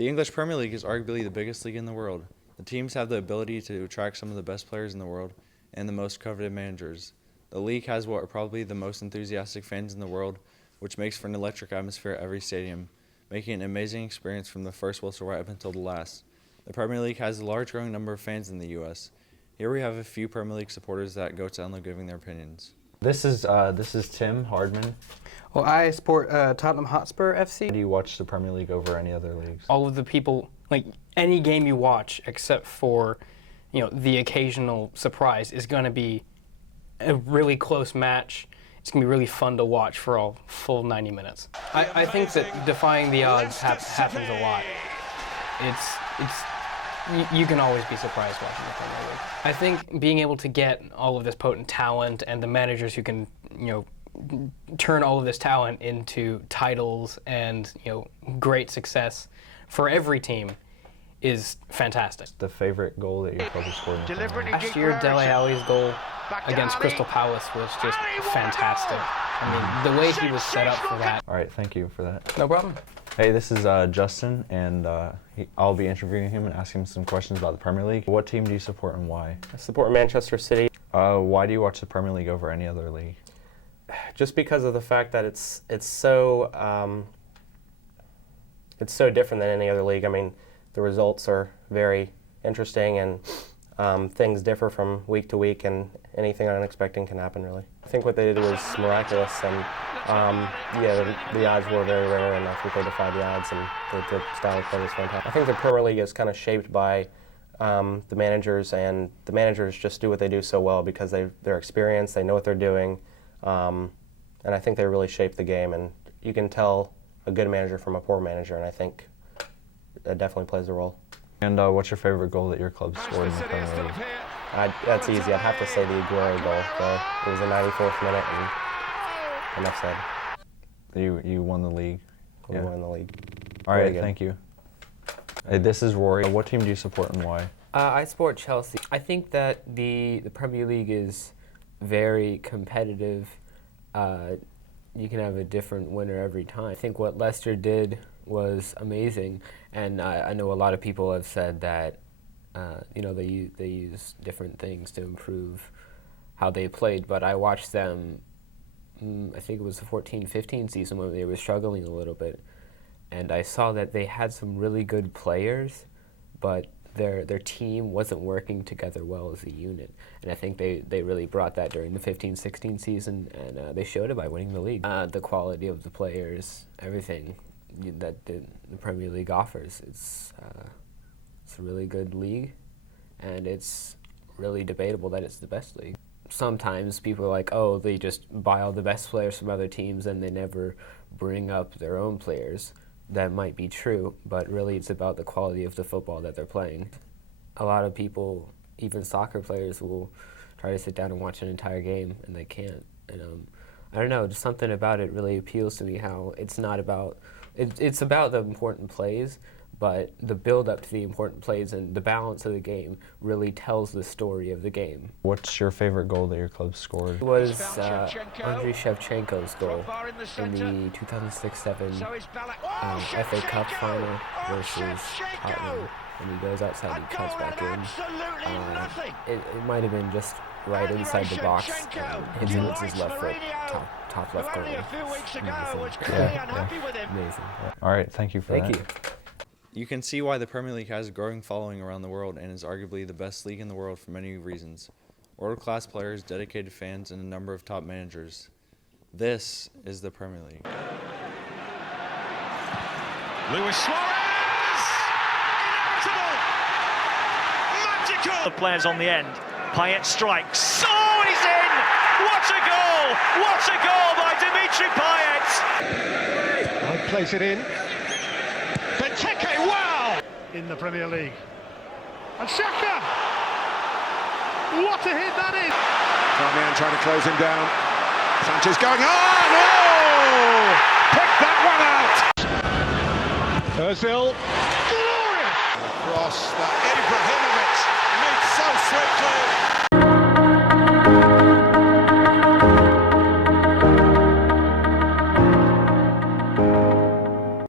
The English Premier League is arguably the biggest league in the world. The teams have the ability to attract some of the best players in the world and the most coveted managers. The league has what are probably the most enthusiastic fans in the world, which makes for an electric atmosphere at every stadium, making it an amazing experience from the first whistle right up until the last. The Premier League has a large growing number of fans in the U.S. Here we have a few Premier League supporters that go to Enloe giving their opinions. This is Tim Hardman. Well, I support Tottenham Hotspur FC. Do you watch the Premier League over any other leagues? All of the people, like any game you watch, except for, the occasional surprise, is going to be a really close match. It's going to be really fun to watch for a full 90 minutes. I think that defying the odds happens a lot. You can always be surprised watching the Premier League. I think being able to get all of this potent talent and the managers who can, turn all of this talent into titles and, great success for every team is fantastic. The favorite goal that your club has scored in the Premier League? Last year, Dele Alli's goal against Crystal Palace was just fantastic. I mean, the way he was set up for that. All right, thank you for that. No problem. Hey, this is Justin, and I'll be interviewing him and asking him some questions about the Premier League. What team do you support and why? I support Manchester City. Why do you watch the Premier League over any other league? Just because of the fact that it's so different than any other league. I mean, the results are very interesting, and things differ from week to week, and anything unexpected can happen, really. I think what they did was miraculous, and the odds were very rare, and I think they defied the odds, and the style of play was fantastic. I think the Premier League is kind of shaped by the managers, and the managers just do what they do so well because they're experienced, they know what they're doing, and I think they really shape the game, and you can tell a good manager from a poor manager, and I think it definitely plays a role. And what's your favorite goal that your club scored in the Premier League? That's easy. I'd have to say the Aguero goal. It was the 94th minute, and enough said. You won the league. We won the league. All right, thank you. Hey, this is Rory. What team do you support and why? I support Chelsea. I think that the Premier League is very competitive. You can have a different winner every time. I think what Leicester did was amazing, and I know a lot of people have said that they use different things to improve how they played, but I watched them, I think it was the 14-15 season when they were struggling a little bit, and I saw that they had some really good players, but their team wasn't working together well as a unit, and I think they really brought that during the 15-16 season, and they showed it by winning the league. The quality of the players, everything that the Premier League offers, it's a really good league, and it's really debatable that it's the best league. Sometimes people are like, oh, they just buy all the best players from other teams and they never bring up their own players. That might be true, but really it's about the quality of the football that they're playing. A lot of people, even soccer players, will try to sit down and watch an entire game, and they can't. And I don't know, just something about it really appeals to me, how it's not about, it's about the important plays, but the build-up to the important plays and the balance of the game really tells the story of the game. What's your favorite goal that your club scored? It was Andriy Shevchenko's goal in the 2006-07 FA Cup final versus Tottenham. When he goes outside, he cuts back in. It might have been just right inside the box. Hits it with his left foot, top left corner. Amazing. All right, thank you for that. Thank you. You can see why the Premier League has a growing following around the world and is arguably the best league in the world for many reasons. World-class players, dedicated fans, and a number of top managers. This is the Premier League. Luis Suarez! Inevitable! Magical! The players on the end. Payet strikes. Oh, he's in! What a goal! What a goal by Dimitri Payet! I'd place it in. Benteke, wow! In the Premier League. And Xhaka! What a hit that is! Darmian trying to close him down. Sanchez going, oh no! Pick that one out! Ozil. Glorious! Across that Ibrahimovic meets so swiftly.